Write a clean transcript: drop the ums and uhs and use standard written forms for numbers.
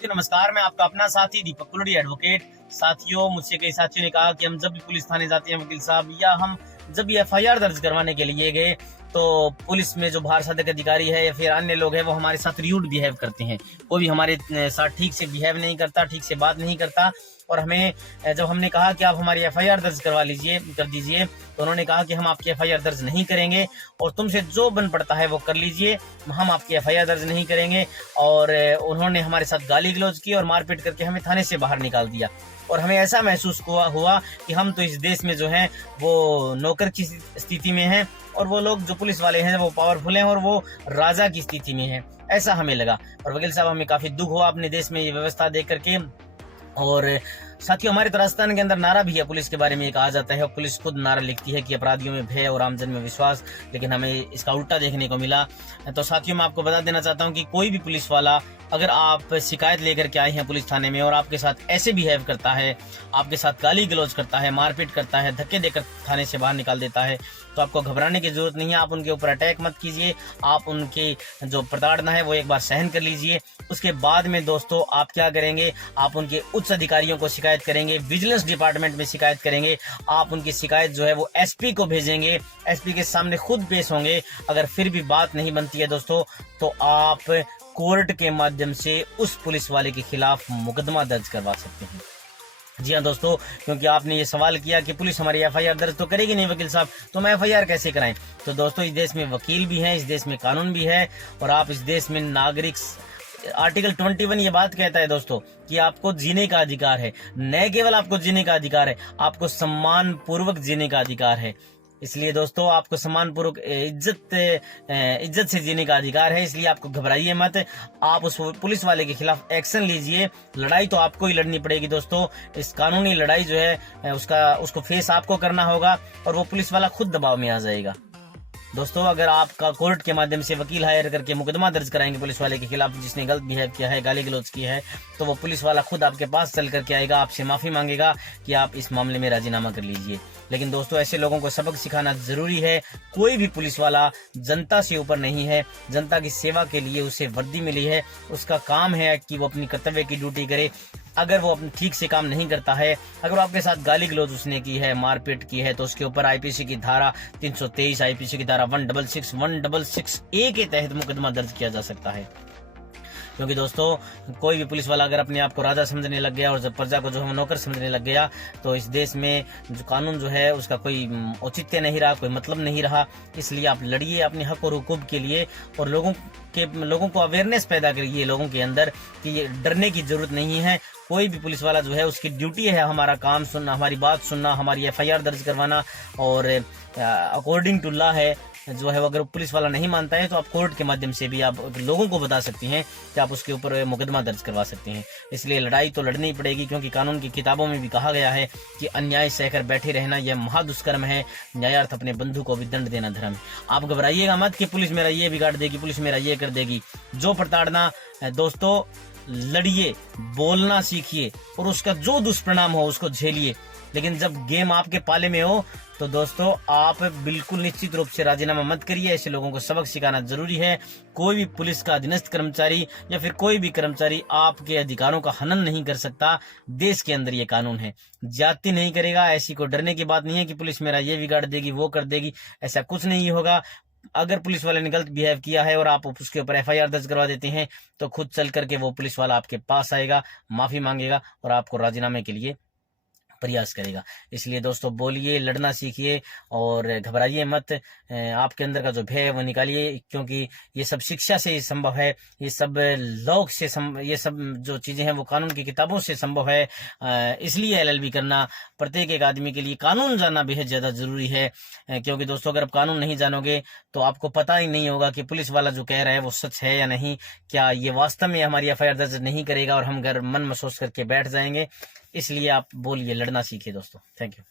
नमस्कार, मैं आपका अपना साथी दीपक कुलड़ी एडवोकेट। साथियों, मुझसे कई साथियों ने कहा कि हम जब भी पुलिस थाने जाते हैं वकील साहब, या हम जब भी एफआईआर दर्ज करवाने के लिए गए तो पुलिस में जो बाहर साधक अधिकारी है या फिर अन्य लोग हैं वो हमारे साथ रूड बिहेव करते हैं। कोई भी हमारे साथ ठीक से बिहेव नहीं करता, ठीक से बात नहीं करता। और हमें जब हमने कहा कि आप हमारी एफआईआर दर्ज कर दीजिए, तो उन्होंने कहा कि हम आपकी एफआईआर दर्ज नहीं करेंगे और तुमसे जो बन पड़ता है वो कर लीजिए, हम आपकी एफआईआर दर्ज नहीं करेंगे। और उन्होंने हमारे साथ गाली गलौज की और मारपीट करके हमें थाने से बाहर निकाल दिया। और हमें ऐसा महसूस हुआ कि हम तो इस देश में जो हैं वो नौकर की स्थिति में हैं और वो लोग जो पुलिस वाले हैं वो पावरफुल हैं और वो राजा की स्थिति में हैं, ऐसा हमें लगा। और वकील साहब, हमें काफी दुख हुआ अपने देश में ये व्यवस्था देख करके। और साथियों, हमारे तो राजस्थान के अंदर नारा भी है पुलिस के बारे में, कहा जाता है और पुलिस खुद नारा लिखती है कि अपराधियों में भय और आमजन में विश्वास, लेकिन हमें इसका उल्टा देखने को मिला। तो साथियों, मैं आपको बता देना चाहता हूं कि कोई भी पुलिस वाला, अगर आप शिकायत लेकर के आए हैं पुलिस थाने में और आपके साथ ऐसे बिहेव करता है, आपके साथ गाली गलौज करता है, मारपीट करता है, धक्के देकर थाने से बाहर निकाल देता है, तो आपको घबराने की जरूरत नहीं है। आप उनके ऊपर अटैक मत कीजिए, आप उनकी जो प्रताड़ना है वो एक बार सहन कर लीजिए। उसके बाद में दोस्तों आप क्या करेंगे, आप उनके उच्च अधिकारियों को शिकायत करेंगे, विजिलेंस डिपार्टमेंट में शिकायत करेंगे। आप उनकी शिकायत जो है वो एसपी को भेजेंगे, एसपी के सामने खुद पेश होंगे। अगर फिर भी बात नहीं बनती है दोस्तों, तो आप कोर्ट के माध्यम से उस पुलिस वाले के खिलाफ मुकदमा दर्ज करवा सकते हैं। जी हाँ दोस्तों, क्योंकि आपने ये सवाल किया कि पुलिस हमारी एफआईआर दर्ज तो करेगी नहीं वकील साहब, तो हम एफआईआर कैसे कराएं। तो दोस्तों, इस देश में वकील भी हैं, इस देश में कानून भी है और आप इस देश में नागरिक, आर्टिकल 21 ये बात कहता है दोस्तों कि आपको जीने का अधिकार है। न केवल आपको जीने का अधिकार है, आपको सम्मान पूर्वक जीने का अधिकार है। इसलिए दोस्तों, आपको सम्मान पूर्वक इज्जत से जीने का अधिकार है। इसलिए आपको घबराइए मत, आप उस पुलिस वाले के खिलाफ एक्शन लीजिए। लड़ाई तो आपको ही लड़नी पड़ेगी दोस्तों। इस कानूनी लड़ाई जो है उसको फेस आपको करना होगा और वो पुलिस वाला खुद दबाव में आ जाएगा। दोस्तों, अगर आपका कोर्ट के माध्यम से वकील हायर करके मुकदमा दर्ज कराएंगे पुलिस वाले के खिलाफ जिसने गलत बिहेव किया है, गाली गलौज की है, तो वो पुलिस वाला खुद आपके पास चल करके आएगा, आपसे माफी मांगेगा कि आप इस मामले में राजीनामा कर लीजिए। लेकिन दोस्तों, ऐसे लोगों को सबक सिखाना जरूरी है। कोई भी पुलिस वाला जनता से ऊपर नहीं है। जनता की सेवा के लिए उसे वर्दी मिली है, उसका काम है कि वो अपनी कर्तव्य की ड्यूटी करे। अगर वो अपने ठीक से काम नहीं करता है, अगर आपके साथ गाली गलौज उसने की है, मारपीट की है, तो उसके ऊपर आईपीसी की धारा 323, आईपीसी की धारा 166A के तहत मुकदमा दर्ज किया जा सकता है। क्योंकि दोस्तों, कोई भी पुलिस वाला अगर अपने आप को राजा समझने लग गया और जब प्रजा को जो है नौकर समझने लग गया, तो इस देश में जो कानून जो है उसका कोई औचित्य नहीं रहा, कोई मतलब नहीं रहा। इसलिए आप लड़िए अपने हक और हुकूक के लिए और लोगों को अवेयरनेस पैदा करिए लोगों के अंदर कि ये डरने की जरूरत नहीं है। कोई भी पुलिस वाला जो है उसकी ड्यूटी है हमारा काम सुनना, हमारी बात सुनना, हमारी एफआईआर दर्ज करवाना। और अकॉर्डिंग टू लॉ है जो है, अगर पुलिस वाला नहीं मानता है तो आप कोर्ट के माध्यम से भी आप लोगों को बता सकती हैं कि आप उसके ऊपर मुकदमा दर्ज करवा सकते हैं। इसलिए लड़ाई तो लड़नी पड़ेगी, क्योंकि कानून की किताबों में भी कहा गया है कि अन्याय सहकर बैठे रहना यह महादुष्कर्म है, न्यायार्थ अपने बंधु को भी दंड देना धर्म है। आप घबराइएगा मत कि पुलिस मेरा ये बिगाड़ देगी, पुलिस मेरा ये कर देगी। जो प्रताड़ना दोस्तों, लड़िए, बोलना सीखिए और उसका जो दुष्परिणाम हो उसको झेलिए। लेकिन जब गेम आपके पाले में हो तो दोस्तों, आप बिल्कुल निश्चित रूप से राजीनामा मत करिए। ऐसे लोगों को सबक सिखाना जरूरी है। कोई भी पुलिस का अधीनस्थ कर्मचारी या फिर कोई भी कर्मचारी आपके अधिकारों का हनन नहीं कर सकता। देश के अंदर ये कानून है, ज्यादती नहीं करेगा। ऐसी को डरने की बात नहीं है कि पुलिस मेरा ये बिगाड़ देगी, वो कर देगी, ऐसा कुछ नहीं होगा। अगर पुलिस वाले ने गलत बिहेव किया है और आप उसके ऊपर एफआईआर दर्ज करवा देते हैं, तो खुद चल करके वो पुलिस वाला आपके पास आएगा, माफी मांगेगा और आपको राजीनामे के लिए प्रयास करेगा। इसलिए दोस्तों, बोलिए, लड़ना सीखिए और घबराइए मत। आपके अंदर का जो भय है वो निकालिए, क्योंकि ये सब शिक्षा से ही संभव है। ये सब लॉ से ये सब जो चीजें हैं वो कानून की किताबों से संभव है। इसलिए एलएलबी करना प्रत्येक एक आदमी के लिए कानून जानना बेहद ज्यादा जरूरी है। क्योंकि दोस्तों, अगर आप कानून नहीं जानोगे तो आपको पता ही नहीं होगा कि पुलिस वाला जो कह रहा है वो सच है या नहीं, क्या ये वास्तव में हमारी एफआईआर दर्ज नहीं करेगा और हम घर मन महसूस करके बैठ जाएंगे। इसलिए आप बोलिए, लड़ना सीखिए दोस्तों। Thank you.